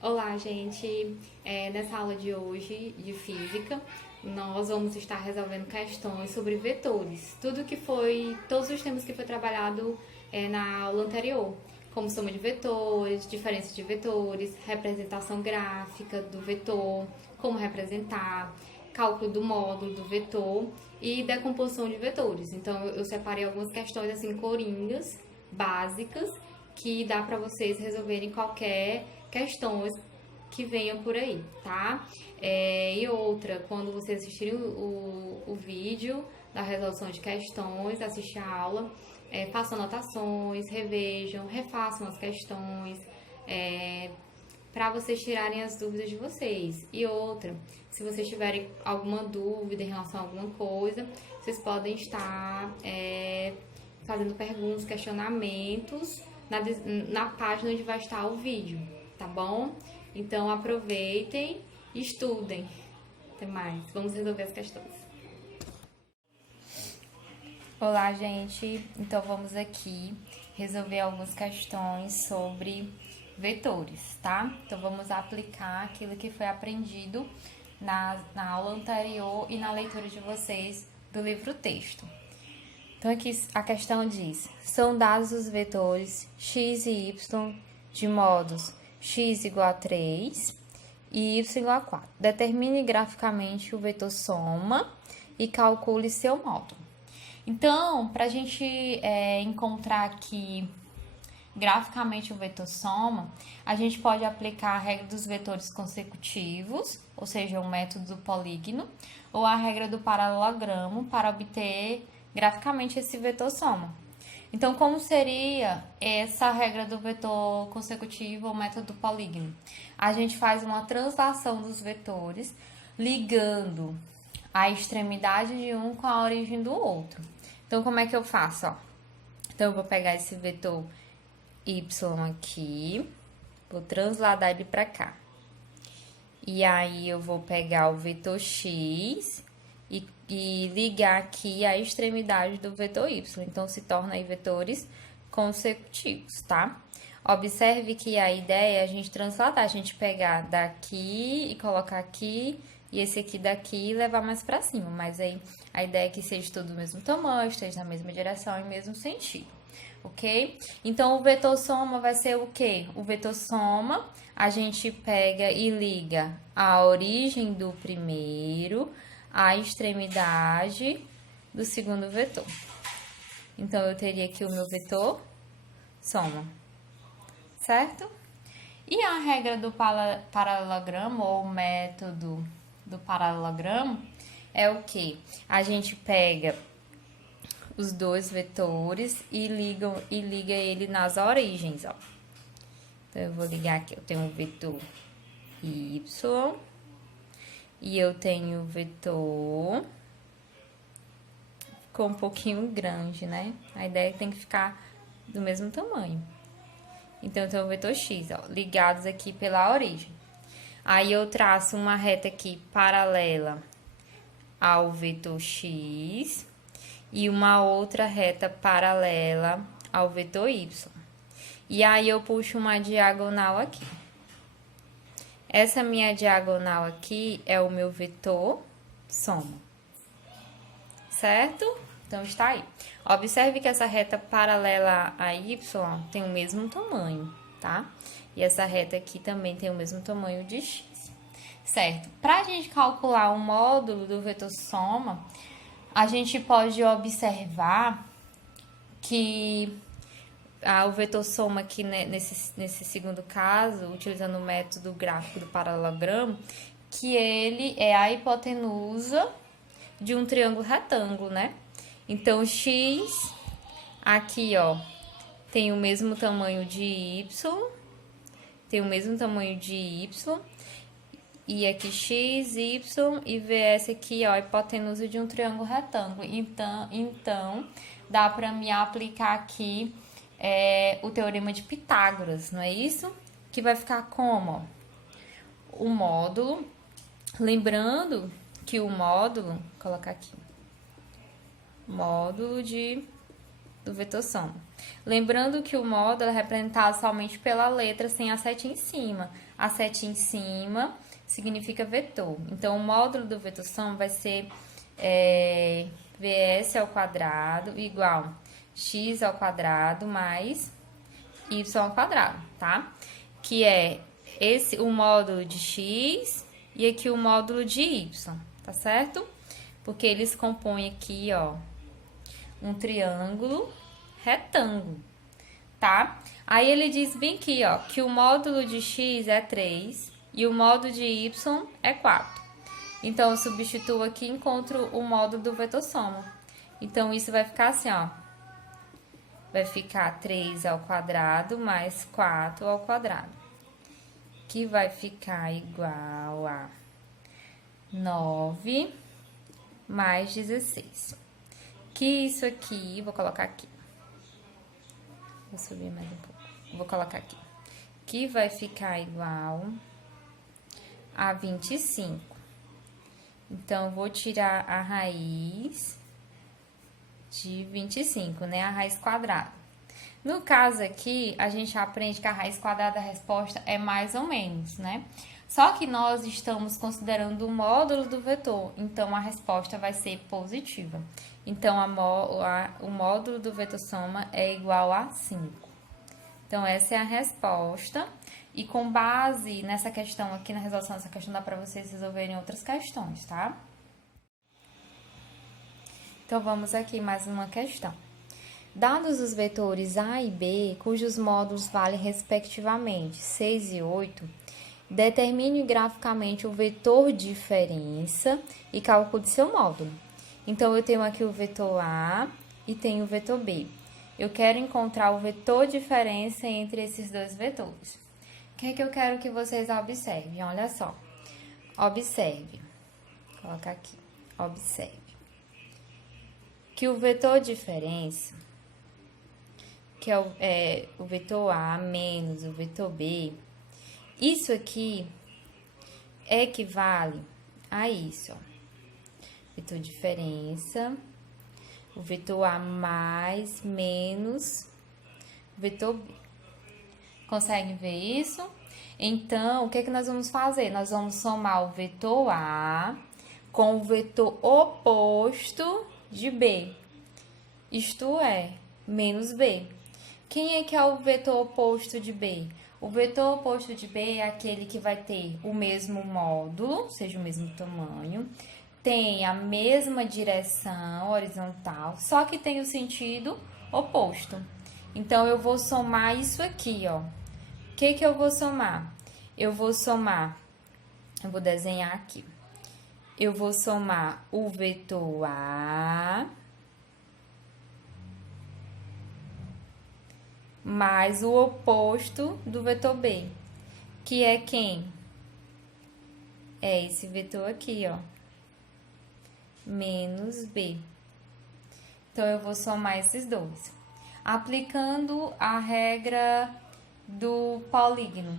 Olá, gente! Nessa aula de hoje de física, nós vamos estar resolvendo questões sobre vetores. Todos os temas que foi trabalhado na aula anterior, como soma de vetores, diferença de vetores, representação gráfica do vetor, como representar, cálculo do módulo do vetor e decomposição de vetores. Então, eu separei algumas questões assim coringas, básicas, que dá para vocês resolverem qualquer questões que venham por aí, tá? E outra, quando vocês assistirem o vídeo da resolução de questões, assistir a aula, façam anotações, revejam, refaçam as questões, para vocês tirarem as dúvidas de vocês. E outra, se vocês tiverem alguma dúvida em relação a alguma coisa, vocês podem estar fazendo perguntas, questionamentos na página onde vai estar o vídeo, tá bom? Então aproveitem e estudem. Até mais. Vamos resolver as questões. Olá, gente. Então vamos aqui resolver algumas questões sobre vetores, tá? Então vamos aplicar aquilo que foi aprendido na aula anterior e na leitura de vocês do livro-texto. Então aqui a questão diz: são dados os vetores x e y de modos x igual a 3 e y igual a 4. Determine graficamente o vetor soma e calcule seu módulo. Então, para a gente encontrar aqui graficamente o vetor soma, a gente pode aplicar a regra dos vetores consecutivos, ou seja, o método do polígono, ou a regra do paralelogramo para obter graficamente esse vetor soma. Então, como seria essa regra do vetor consecutivo ou método do polígono? A gente faz uma translação dos vetores ligando a extremidade de um com a origem do outro. Então, como é que eu faço? Então, eu vou pegar esse vetor y aqui, vou transladar ele para cá. E aí, eu vou pegar o vetor x e ligar aqui a extremidade do vetor y. Então, se torna aí vetores consecutivos, tá? Observe que a ideia é a gente transladar, a gente pegar daqui e colocar aqui, e esse aqui daqui e levar mais pra cima. Mas aí, a ideia é que seja tudo do mesmo tamanho, esteja na mesma direção e mesmo sentido, ok? Então, o vetor soma vai ser o quê? O vetor soma, a gente pega e liga a origem do primeiro a extremidade do segundo vetor. Então, eu teria aqui o meu vetor soma, certo? E a regra do paralelogramo, ou o método do paralelogramo, é o que? A gente pega os dois vetores e liga ele nas origens, ó. Então, eu vou ligar aqui, eu tenho o vetor y, e eu tenho o vetor, ficou um pouquinho grande, né? A ideia é que tem que ficar do mesmo tamanho. Então, eu tenho o vetor x, ó, ligados aqui pela origem. Aí, eu traço uma reta aqui paralela ao vetor x e uma outra reta paralela ao vetor y. E aí, eu puxo uma diagonal aqui. Essa minha diagonal aqui é o meu vetor soma, certo? Então, está aí. Observe que essa reta paralela a y tem o mesmo tamanho, tá? E essa reta aqui também tem o mesmo tamanho de x, certo? Para a gente calcular o módulo do vetor soma, a gente pode observar que o vetor soma aqui, né, nesse segundo caso, utilizando o método gráfico do paralelogramo, que ele é a hipotenusa de um triângulo retângulo, né? Então, x aqui, ó, tem o mesmo tamanho de y, e aqui x, y, e vs aqui, ó, a hipotenusa de um triângulo retângulo. Então dá para me aplicar aqui o teorema de Pitágoras, não é isso? Que vai ficar como, ó, o módulo, lembrando que o módulo, vou colocar aqui, módulo do vetor soma. Lembrando que o módulo é representado somente pela letra sem a setinha em cima. A setinha em cima significa vetor. Então, o módulo do vetor soma vai ser Vs ao quadrado igual x ao quadrado mais y ao quadrado, tá? Que é o módulo de x e aqui o módulo de y, tá certo? Porque eles compõem aqui, ó, um triângulo retângulo, tá? Aí ele diz bem aqui, ó, que o módulo de x é 3 e o módulo de y é 4. Então, eu substituo aqui e encontro o módulo do vetor soma. Então, isso vai ficar assim, ó. Vai ficar 3 ao quadrado mais 4 ao quadrado. Que vai ficar igual a 9 mais 16. Que isso aqui, vou colocar aqui. Vou subir mais um pouco. Vou colocar aqui. Que vai ficar igual a 25. Então, eu vou tirar a raiz de 25, né? A raiz quadrada. No caso aqui, a gente aprende que a raiz quadrada da resposta é mais ou menos, né? Só que nós estamos considerando o módulo do vetor, então a resposta vai ser positiva. Então, o módulo do vetor soma é igual a 5. Então, essa é a resposta. E com base nessa questão aqui, na resolução dessa questão, dá para vocês resolverem outras questões, tá? Então, vamos aqui mais uma questão. Dados os vetores A e B, cujos módulos valem respectivamente 6 e 8, determine graficamente o vetor diferença e calcule seu módulo. Então, eu tenho aqui o vetor A e tenho o vetor B. Eu quero encontrar o vetor diferença entre esses dois vetores. O que é que eu quero que vocês observem? Olha só. Observe. Vou colocar aqui. Observe. Que o vetor diferença, que é o vetor A menos o vetor B, isso aqui equivale a isso, ó. Vetor diferença, o vetor A mais menos o vetor B. Conseguem ver isso? Então, o que é que nós vamos fazer? Nós vamos somar o vetor A com o vetor oposto de B. Isto é, menos B. Quem é o vetor oposto de B? O vetor oposto de B é aquele que vai ter o mesmo módulo, ou seja, o mesmo tamanho, tem a mesma direção horizontal, só que tem o sentido oposto. Então, eu vou somar isso aqui, ó. O que eu vou somar? Eu vou desenhar aqui. Eu vou somar o vetor A mais o oposto do vetor B, que é quem? É esse vetor aqui, ó. Menos B. Então, eu vou somar esses dois. Aplicando a regra do polígono,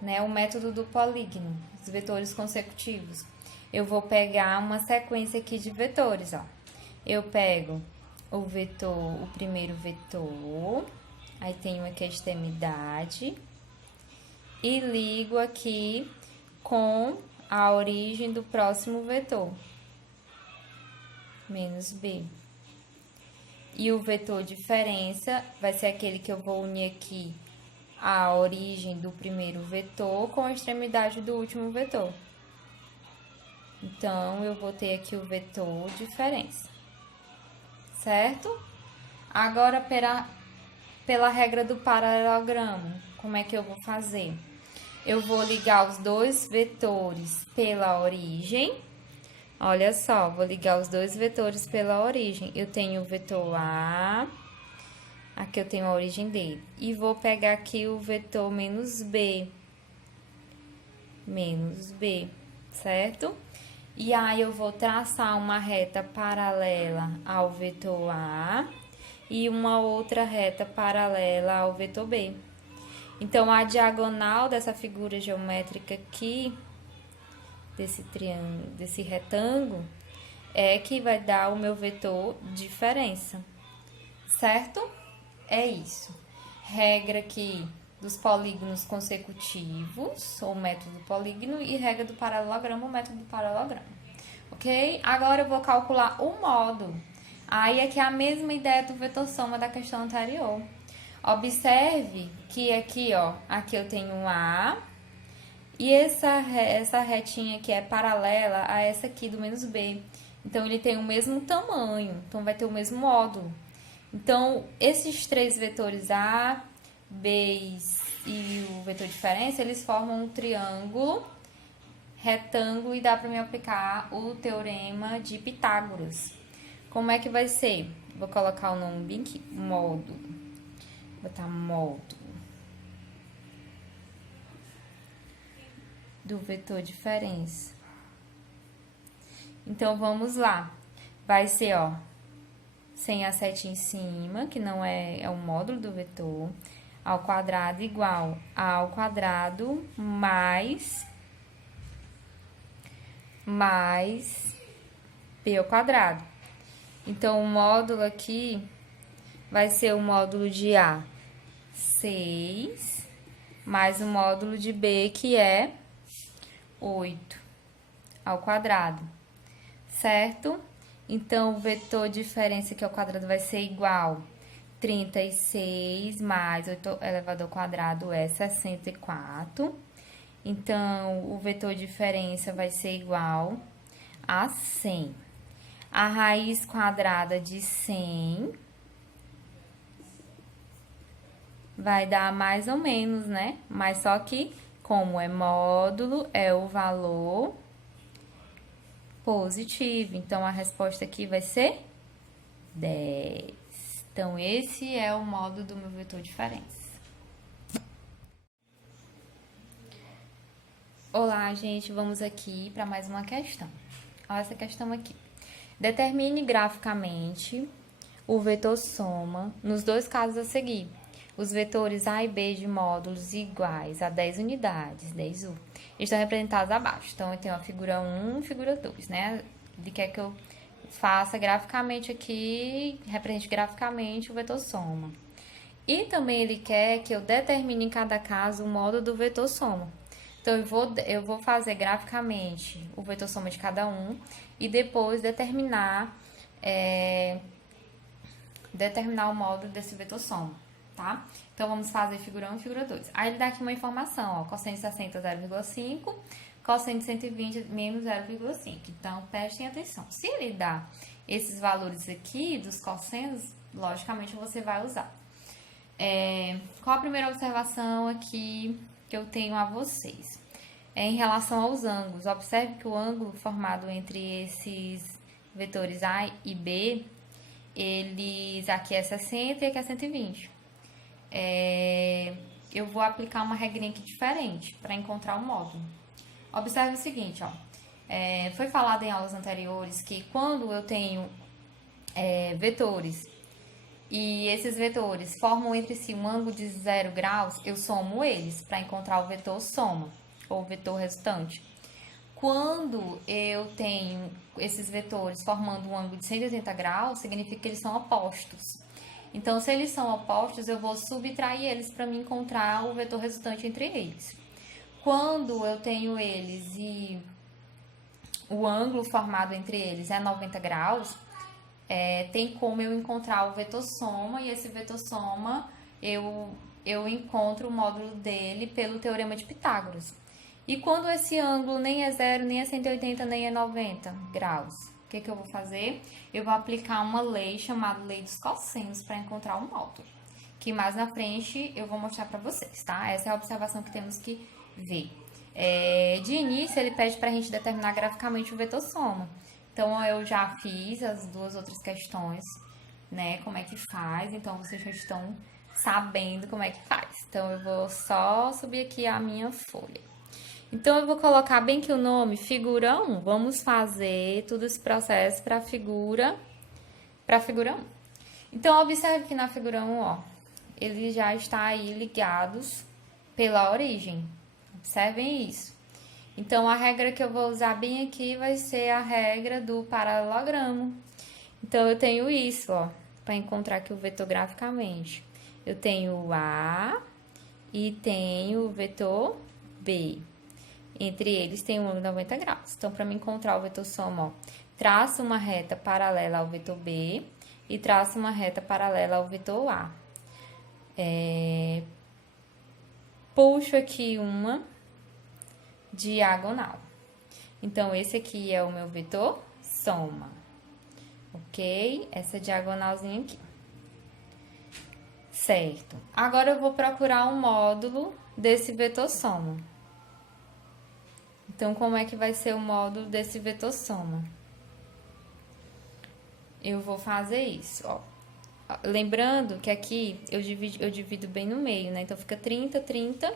né? O método do polígono, os vetores consecutivos. Eu vou pegar uma sequência aqui de vetores, ó. Eu pego o primeiro vetor, aí tenho aqui a extremidade, e ligo aqui com a origem do próximo vetor, menos B. E o vetor diferença vai ser aquele que eu vou unir aqui a origem do primeiro vetor com a extremidade do último vetor. Então, eu vou ter aqui o vetor diferença, certo? Agora, pela regra do paralelogramo, como é que eu vou fazer? Eu vou ligar os dois vetores pela origem. Olha só, vou ligar os dois vetores pela origem. Eu tenho o vetor A, aqui eu tenho a origem dele. E vou pegar aqui o vetor menos B, certo? E aí, eu vou traçar uma reta paralela ao vetor A e uma outra reta paralela ao vetor B. Então, a diagonal dessa figura geométrica aqui, desse triângulo, desse retângulo, é que vai dar o meu vetor diferença, certo? é isso. Regra aqui dos polígonos consecutivos, ou método do polígono, e regra do paralelogramo, ou método do paralelogramo. Ok? Agora eu vou calcular o módulo. Aí aqui é a mesma ideia do vetor soma da questão anterior. Observe que aqui, ó, aqui eu tenho um A, e essa retinha aqui é paralela a essa aqui do menos B. Então, ele tem o mesmo tamanho, então vai ter o mesmo módulo. Então, esses três vetores A, B e o vetor diferença, eles formam um triângulo retângulo e dá para me aplicar o teorema de Pitágoras. Como é que vai ser? Vou colocar o nome bem aqui, módulo. Vou botar módulo do vetor diferença. Então, vamos lá. Vai ser, ó, sem a seta em cima, que não é o módulo do vetor, ao quadrado igual a ao quadrado mais b ao quadrado. Então, o módulo aqui vai ser o módulo de A, 6, mais o módulo de B, que é 8 ao quadrado, certo? Então, o vetor diferença aqui ao quadrado vai ser igual 36 mais 8 elevado ao quadrado é 64. Então, o vetor diferença vai ser igual a 100. A raiz quadrada de 100 vai dar mais ou menos, né? Mas só que, como é módulo, é o valor positivo. Então, a resposta aqui vai ser 10. Então, esse é o módulo do meu vetor diferença. Olá, gente, vamos aqui para mais uma questão. Olha essa questão aqui. Determine graficamente o vetor soma nos dois casos a seguir. Os vetores A e B de módulos iguais a 10 unidades, 10U, estão representados abaixo. Então, eu tenho a figura 1 e figura 2, né? Ele quer que eu faça graficamente aqui, represente graficamente o vetor soma. E também ele quer que eu determine em cada caso o módulo do vetor soma. Então, eu vou fazer graficamente o vetor soma de cada um e depois determinar o módulo desse vetor soma, tá? Então, vamos fazer figura 1 e figura 2. Aí, ele dá aqui uma informação, ó, cosseno de 60, 0,5, cosseno de 120, menos 0,5. Então, prestem atenção. Se ele dá esses valores aqui dos cossenos, logicamente, você vai usar. Qual a primeira observação aqui que eu tenho a vocês? Em relação aos ângulos, observe que o ângulo formado entre esses vetores A e B, aqui é 60 e aqui é 120. Eu vou aplicar uma regrinha aqui diferente para encontrar o módulo. Observe o seguinte, ó. Foi falado em aulas anteriores que quando eu tenho vetores e esses vetores formam entre si um ângulo de 0 graus, eu somo eles para encontrar o vetor soma, ou vetor resultante. Quando eu tenho esses vetores formando um ângulo de 180 graus, significa que eles são opostos. Então, se eles são opostos, eu vou subtrair eles para me encontrar o vetor resultante entre eles. Quando eu tenho eles e o ângulo formado entre eles é 90 graus, tem como eu encontrar o vetor soma, e esse vetor soma eu encontro o módulo dele pelo teorema de Pitágoras. E quando esse ângulo nem é 0, nem é 180, nem é 90 graus, o que eu vou fazer? Eu vou aplicar uma lei chamada lei dos cossenos para encontrar o módulo, que mais na frente eu vou mostrar para vocês, tá? Essa é a observação que temos que ver. De início, ele pede para a gente determinar graficamente o vetor soma. Então, eu já fiz as duas outras questões, né? Como é que faz. Então, vocês já estão sabendo como é que faz. Então, eu vou só subir aqui a minha folha. Então, eu vou colocar bem que o nome figura 1. Vamos fazer todo esse processo para a figura 1. Então, observe que na figura 1, ó, ele já está aí ligados pela origem. Observem isso. Então, a regra que eu vou usar bem aqui vai ser a regra do paralelogramo. Então, eu tenho isso, ó, para encontrar aqui o vetor graficamente. Eu tenho o A e tenho o vetor B. Entre eles tem um ângulo de 90 graus. Então, para me encontrar o vetor soma, ó, traço uma reta paralela ao vetor B e traço uma reta paralela ao vetor A. Puxo aqui uma diagonal. Então, esse aqui é o meu vetor soma, ok? Essa diagonalzinha aqui. Certo. Agora, eu vou procurar um módulo desse vetor soma. Então, como é que vai ser o módulo desse vetor soma? Eu vou fazer isso, ó. Lembrando que aqui eu divido bem no meio, né? Então, fica 30, 30.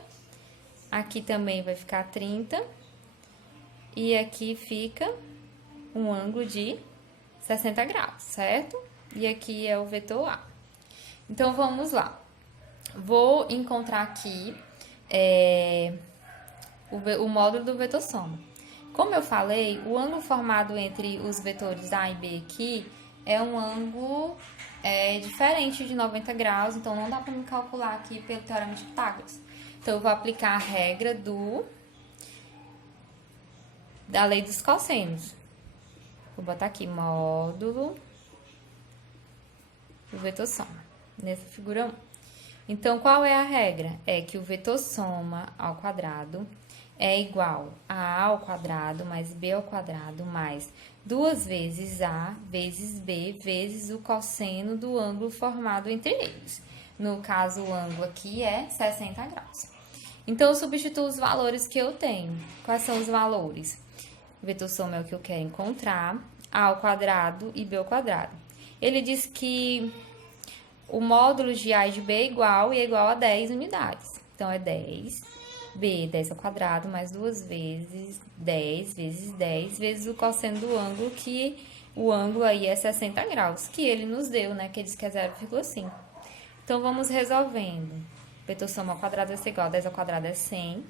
Aqui também vai ficar 30. E aqui fica um ângulo de 60 graus, certo? E aqui é o vetor A. Então, vamos lá. Vou encontrar aqui o módulo do vetor soma. Como eu falei, o ângulo formado entre os vetores A e B aqui é um ângulo diferente de 90 graus, então não dá para me calcular aqui pelo teorema de Pitágoras. Então, eu vou aplicar a regra da lei dos cossenos. Vou botar aqui módulo do vetor soma, nessa figura 1. Então, qual é a regra? É que o vetor soma ao quadrado é igual a A ao quadrado mais B ao quadrado mais 2 vezes A vezes B vezes o cosseno do ângulo formado entre eles. No caso, o ângulo aqui é 60 graus. Então, eu substituo os valores que eu tenho. Quais são os valores? O vetor soma é o que eu quero encontrar, A ao quadrado e B ao quadrado. Ele diz que o módulo de A e de B é igual a 10 unidades. Então, é 10, B, 10 ao quadrado, mais 2 vezes 10 vezes 10 vezes o cosseno do ângulo, que o ângulo aí é 60 graus, que ele nos deu, né, que ele diz que é 0,5. Então, vamos resolvendo. Vetor soma ao quadrado vai ser igual a 10 ao quadrado é 100,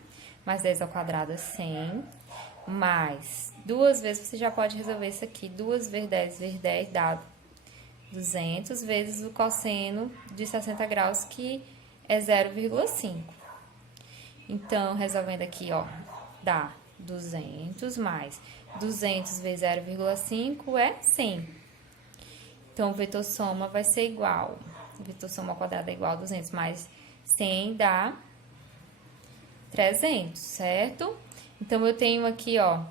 mais 10 ao quadrado é 100, mais 2 vezes, você já pode resolver isso aqui, 2 vezes 10 dá 200, vezes o cosseno de 60 graus, que é 0,5. Então, resolvendo aqui, ó, dá 200 mais 200 vezes 0,5 é 100. Então, o vetor soma vai ser igual, o vetor soma ao quadrado é igual a 200 mais 100 dá 300, certo? Então, eu tenho aqui, ó,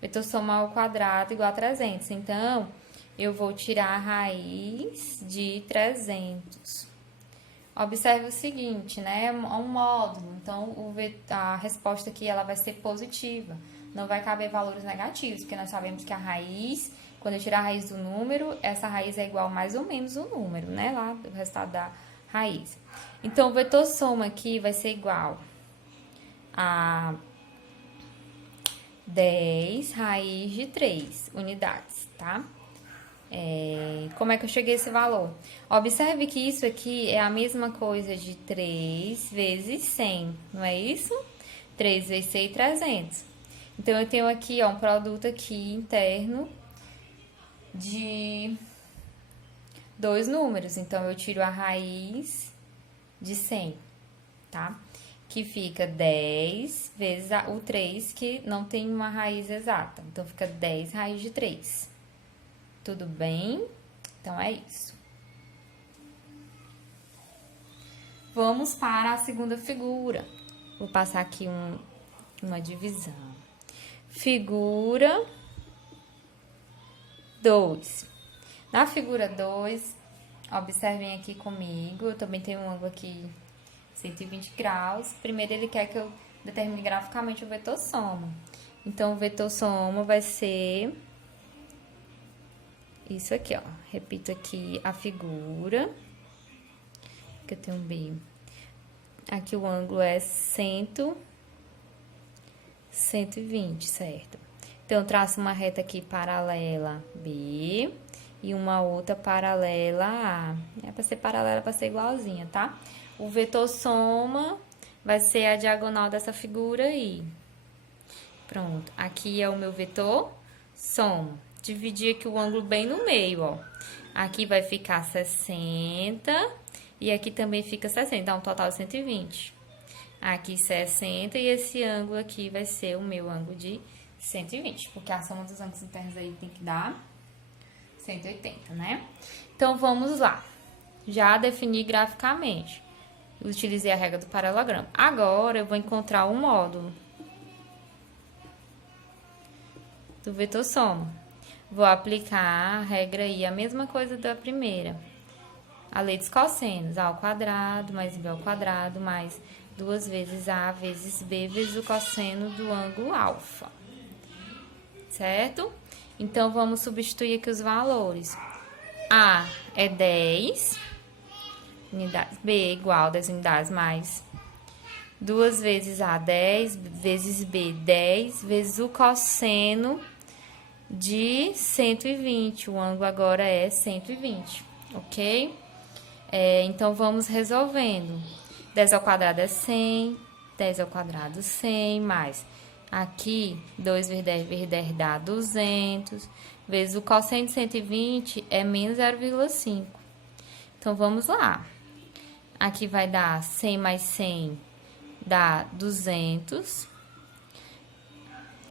vetor soma ao quadrado igual a 300. Então, eu vou tirar a raiz de 300. Observe o seguinte, né? É um módulo. Então, a resposta aqui ela vai ser positiva. Não vai caber valores negativos, porque nós sabemos que a raiz, quando eu tirar a raiz do número, essa raiz é igual mais ou menos o número, né? Lá do resultado da raiz. Então, o vetor soma aqui vai ser igual a 10 raiz de 3 unidades, tá? Como é que eu cheguei a esse valor? Observe que isso aqui é a mesma coisa de 3 vezes 100, não é isso? 3 vezes 100, 300. Então, eu tenho aqui, ó, um produto aqui interno de 2 números. Então, eu tiro a raiz de 100, tá? Que fica 10 vezes o 3, que não tem uma raiz exata. Então, fica 10 raiz de 3. Tudo bem? Então, é isso. Vamos para a segunda figura. Vou passar aqui uma divisão. Figura 2. Na figura 2, observem aqui comigo, eu também tenho um ângulo aqui 120 graus. Primeiro, ele quer que eu determine graficamente o vetor soma. Então, o vetor soma vai ser isso aqui, ó. Repito aqui a figura, que eu tenho um B. Aqui o ângulo é 120, certo? Então, eu traço uma reta aqui paralela B e uma outra paralela A. É para ser paralela, para ser igualzinha, tá? O vetor soma vai ser a diagonal dessa figura aí. Pronto. Aqui é o meu vetor soma. Dividir aqui o ângulo bem no meio, ó. Aqui vai ficar 60 e aqui também fica 60, dá um total de 120. Aqui 60 e esse ângulo aqui vai ser o meu ângulo de 120, porque a soma dos ângulos internos aí tem que dar 180, né? Então, vamos lá. Já defini graficamente. Utilizei a regra do paralelogramo. Agora, eu vou encontrar o módulo do vetor soma. Vou aplicar a regra aí, a mesma coisa da primeira. A lei dos cossenos, A ao quadrado mais B ao quadrado mais 2 vezes A vezes B vezes o cosseno do ângulo alfa. Certo? Então, vamos substituir aqui os valores. A é 10 unidades, B é igual a 10 unidades mais 2 vezes A, 10, vezes B, 10, vezes o cosseno de 120. O ângulo agora é 120, ok? Então, vamos resolvendo. 10 ao quadrado é 100, 10 ao quadrado 100, mais aqui 2 vezes 10 vezes 10 dá 200, vezes o cosseno de 120 é menos 0,5. Então, vamos lá. Aqui vai dar 100 mais 100 dá 200.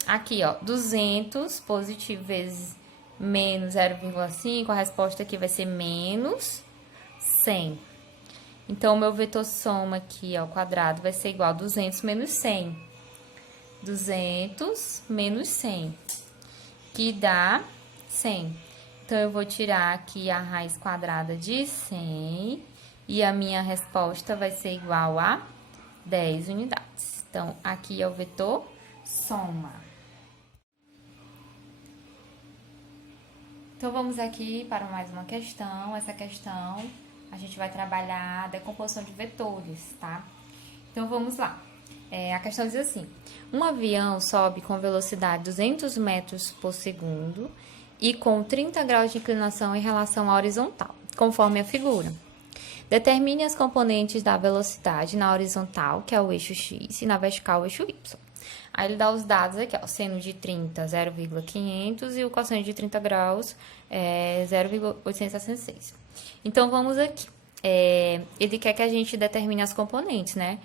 Aqui, ó, 200 positivo vezes menos 0,5, a resposta aqui vai ser menos 100. Então, o meu vetor soma aqui ao quadrado vai ser igual a 200 menos 100. 200 menos 100, que dá 100. Então, eu vou tirar aqui a raiz quadrada de 100 e a minha resposta vai ser igual a 10 unidades. Então, aqui é o vetor soma. Então, vamos aqui para mais uma questão. Essa questão, a gente vai trabalhar a decomposição de vetores, tá? Então, vamos lá. A questão diz assim: um avião sobe com velocidade 200 metros por segundo e com 30 graus de inclinação em relação à horizontal, conforme a figura. Determine as componentes da velocidade na horizontal, que é o eixo X, e na vertical, o eixo Y. Aí, ele dá os dados aqui, ó, seno de 30, 0,500 e o cosseno de 30 graus, 0,866. Então, vamos aqui. Ele quer que a gente determine as componentes, né?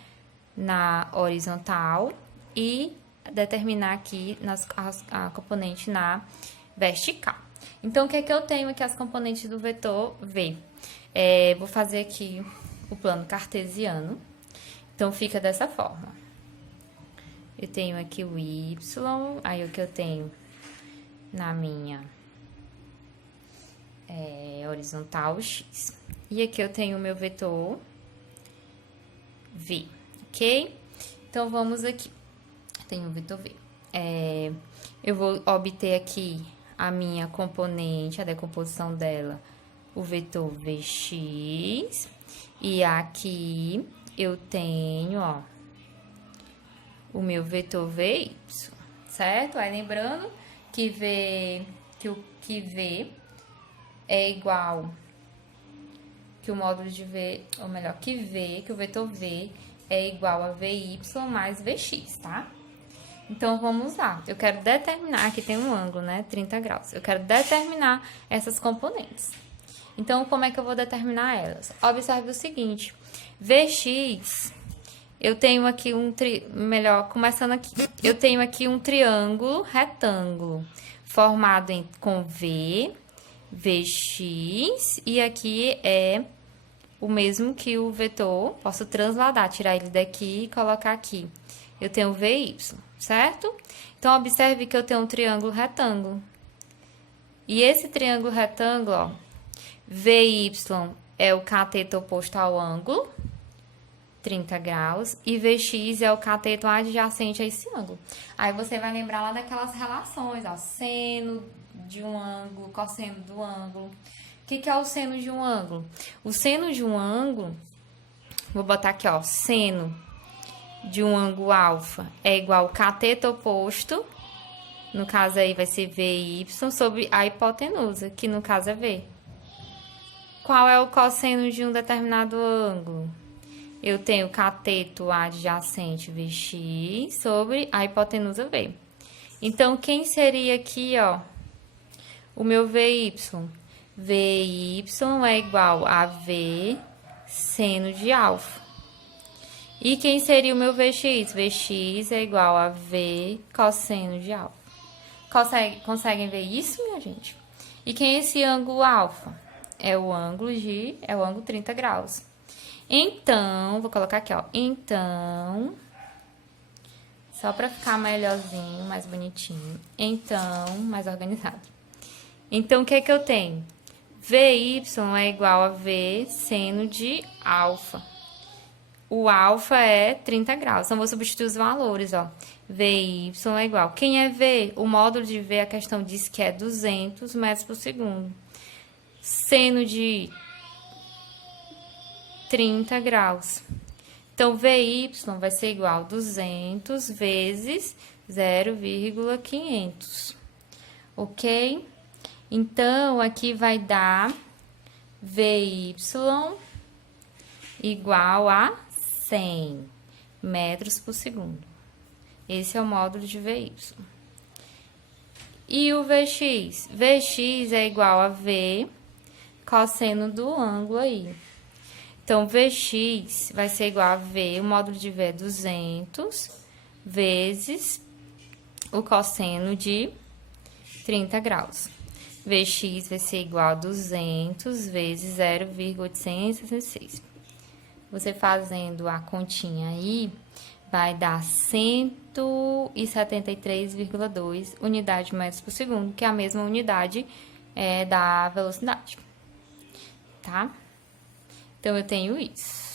Na horizontal e determinar aqui a componente na vertical. Então, o que é que eu tenho aqui as componentes do vetor V? Vou fazer aqui o plano cartesiano. Então, fica dessa forma. Eu tenho aqui o Y, aí o que eu tenho na minha horizontal, X. E aqui eu tenho o meu vetor V, ok? Então, vamos aqui. Tenho o vetor V. Eu vou obter aqui a minha componente, a decomposição dela, o vetor Vx. E aqui eu tenho, ó, o meu vetor Vy, certo? Aí, lembrando que V é igual, que o módulo de V, ou melhor, que o vetor V é igual a Vy mais Vx, tá? Então, vamos lá. Eu quero determinar, aqui tem um ângulo, né? 30 graus. Eu quero determinar essas componentes. Então, como é que eu vou determinar elas? Observe o seguinte: Vx, eu tenho aqui começando aqui. Eu tenho aqui um triângulo retângulo formado com V, Vx, e aqui é o mesmo que o vetor. Posso transladar, tirar ele daqui e colocar aqui. Eu tenho Vy, certo? Então, observe que eu tenho um triângulo retângulo. E esse triângulo retângulo, ó, Vy é o cateto oposto ao ângulo, 30 graus, e Vx é o cateto adjacente a esse ângulo. Aí, você vai lembrar lá daquelas relações, ó, seno de um ângulo, cosseno do ângulo. O que é o seno de um ângulo? O seno de um ângulo, vou botar aqui, ó, seno de um ângulo alfa é igual ao cateto oposto, no caso aí vai ser Vy, sobre a hipotenusa, que no caso é V. Qual é o cosseno de um determinado ângulo? Eu tenho cateto adjacente Vx sobre a hipotenusa V. Então, quem seria aqui, ó, o meu Vy? Vy é igual a V seno de alfa. E quem seria o meu Vx? Vx é igual a V cosseno de alfa. Conseguem ver isso, minha gente? E quem é esse ângulo alfa? É o ângulo 30 graus. Então, vou colocar aqui, ó. Então, só pra ficar melhorzinho, mais bonitinho. Então, mais organizado. Então, o que é que eu tenho? Vy é igual a V seno de alfa. O alfa é 30 graus. Então, vou substituir os valores, ó. Vy é igual. Quem é V? O módulo de V, a questão diz que é 200 metros por segundo. Seno de 30 graus. Então, Vy vai ser igual a 200 vezes 0,500. Ok? Então, aqui vai dar Vy igual a 100 metros por segundo. Esse é o módulo de Vy. E o Vx? Vx é igual a V cosseno do ângulo aí. Então, Vx vai ser igual a V, o módulo de V é 200, vezes o cosseno de 30 graus. Vx vai ser igual a 200 vezes 0,866. Você fazendo a continha aí, vai dar 173,2 unidades de metros por segundo, que é a mesma unidade da velocidade, tá? Então, eu tenho isso.